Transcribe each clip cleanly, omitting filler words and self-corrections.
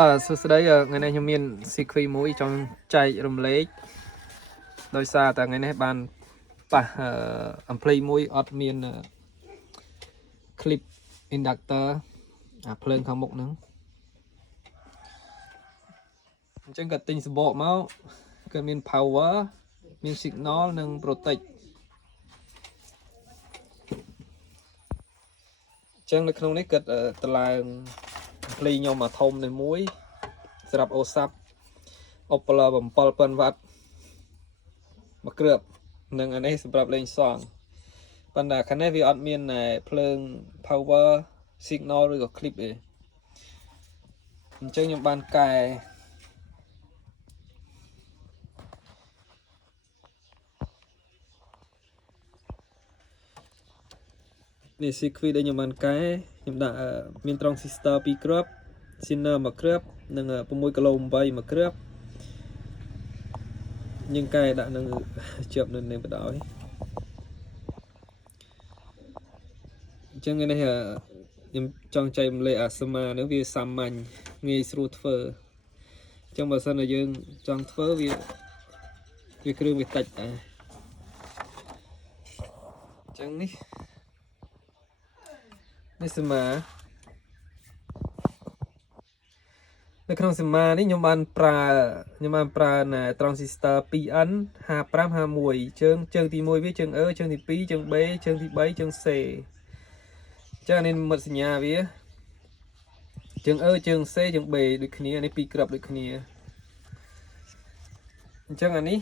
បាទសួស្តីថ្ងៃនេះខ្ញុំមានស៊ីគ្វីមួយចង់ចែករំលែកដោយសារតែថ្ងៃនេះបានប៉ះអំភ្លៃមួយអត់មាន clip inductor អាភ្លើងខាងមុខហ្នឹងអញ្ចឹងក៏ទិញសំបកមកគឺមាន power មាន signal និង protect អញ្ចឹងនៅក្នុងនេះគាត់តម្លើងភ្លៃខ្ញុំមកធំនេះមួយសម្រាប់អូសាប់អុបលើ7000 វ៉ាត់មួយគ្រាប់និងអានេះសម្រាប់លេងសងប៉ុន្តែខាងនេះវាអត់មានភ្លើង power signal ឬក៏ clip ទេអញ្ចឹងខ្ញុំបានកែនេះ circuit ដែលខ្ញុំបានកែខ្ញុំដាក់មាន transistor 2 គ្រាប់ Zener 1 គ្រាប់និង6 គីឡូ8 1 គ្រាប់យើងកែដាក់នឹងជាប់នៅនេះបដ ாய் អញ្ចឹងនេះខ្ញុំចង់ចែករំលែកអាសមានេះវាសាមញ្ញងាយស្រួលធ្វើអញ្ចឹងបើសិនតែយើងចង់ធ្វើវាគ្រឿងវាតិចដែរអញ្ចឹងនេះសមានៅក្នុងសមានេះខ្ញុំបានប្រើណា transistor 2N 55 51ជើងទី1វាជើង E ជើងទី2ជើង B ជើងទី3ជើង C ចានេះមិត្តសញ្ញាវាជើង E ជើង C ជើង B ដូចគ្នានេះ2គ្រាប់ដូចគ្នាអញ្ចឹងអានេះ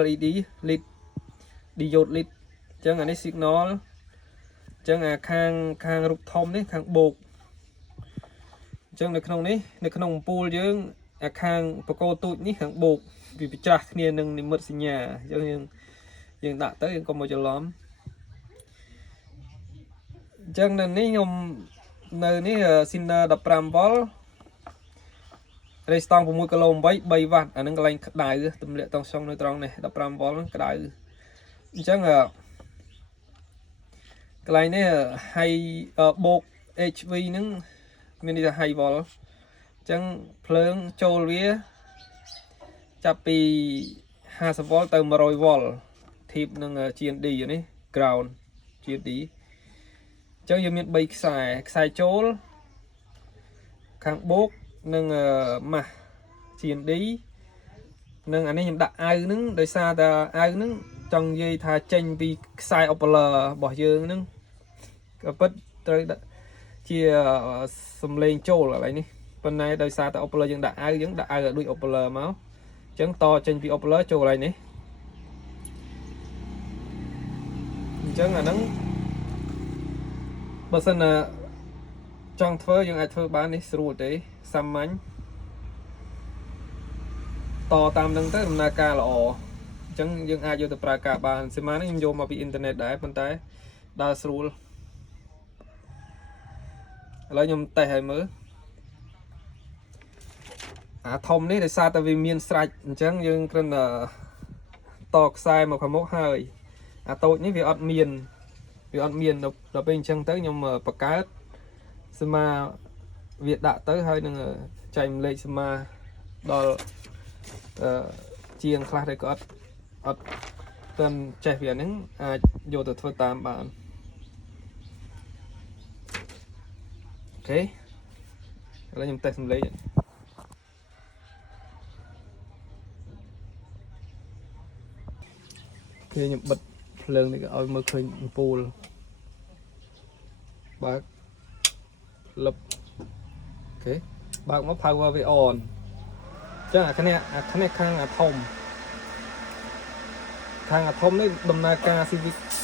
LED lead diode lead អញ្ចឹងអានេះ signal អញ្ចឹងអាខាងរូបធំនេះខាងបូកអញ្ចឹងនៅក្នុងនេះនៅក្នុងអំពូលយើងអាខាងបកគោទូចនេះខាងបូកវាប្រច្រាស់គ្នានឹងនិមិត្តសញ្ញាអញ្ចឹងយើងដាក់ទៅយើងកុំមកច្រឡំអញ្ចឹងនៅនេះខ្ញុំនៅនេះ Zener 15V រេស្តង់6គីឡូ8 3 វ៉ាត់អានឹងកន្លែងក្តៅទម្លាក់តង់សុងនៅត្រង់នេះ 15V ហ្នឹងក្តៅអញ្ចឹងកន្លែងនេះ high បូក HV ហ្នឹងមានន័យថា high vol អញ្ចឹងភ្លើងចូលវាចាប់ពី 50V ទៅ 100V ធៀបនឹង GND នេះ ground GND អញ្ចឹងយើងមាន3ខ្សែចូលខាងបូកនិងម៉ាស់ GND និងអានេះខ្ញុំដាក់អាវហ្នឹងដោយសារតែអាវហ្នឹងចង់និយាយថាចេញពីខ្សែ Opler របស់យើងហ្នឹងក៏ពិតត្រូវជាសំឡេងចូលកន្លែងនេះប៉ុន្តែដោយសារតែ Opler យើងដាក់អាវយើងដាក់អាវឲ្យដូច Opler មកអញ្ចឹងតចេញពី Opler ចូលកន្លែងនេះអញ្ចឹងអាហ្នឹងបើសិនណាចង់ធ្វើយើងអាចធ្វើបាននេះស្រួលទេសាមញ្ញតតាមនឹងទៅដំណើរការល្អអញ្ចឹងយើងអាចយកទៅប្រើការបានសមានេះខ្ញុំយកមកពីអ៊ីនធឺណិតដែរប៉ុន្តែដើរស្រួលឥឡូវខ្ញុំតេស្តឲ្យមើលអាធំនេះដោយសារតែវាមានស្រាច់អញ្ចឹងយើងគ្រាន់តែតខ្សែមកខាងមុខហើយអាតូចនេះវាអត់មានដល់ពេលអញ្ចឹងទៅខ្ញុំបង្កើតសមាវាដាក់ទៅហើយនឹងចែករំលែកសមាដល់ជាងខ្លះដែលក៏អត់ទាន់ចេះវាហ្នឹងអាចយកទៅធ្វើតាមបានអូខេឥឡូវខ្ញុំតេស្តសំឡេងគេខ្ញុំបិទភ្លើងនេះឲ្យមើលឃើញអំពូលបើកលឹបអូខេបើកមក power វា on ចឹងអាខាងអាធំនេះដំណើរការ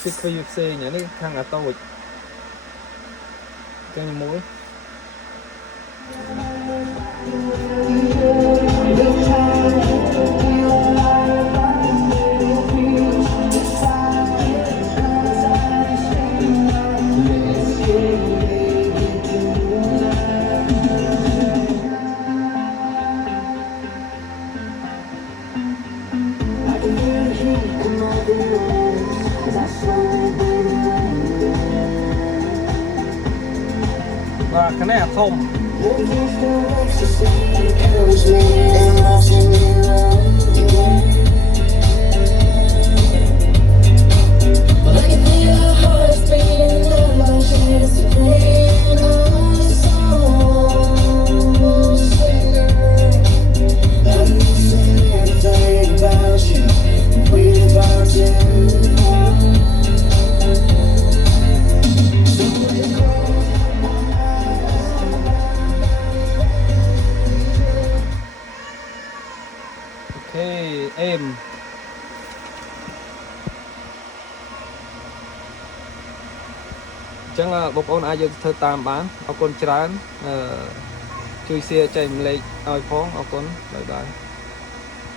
CCV ផ្សេងនេះខាងអាតូចចឹងមួយ và cái này là thôm ok êm chẳng là bọc ôn ai vô thơ tam bán ở con trán chui xe chạy lên oi phong ở con bye bye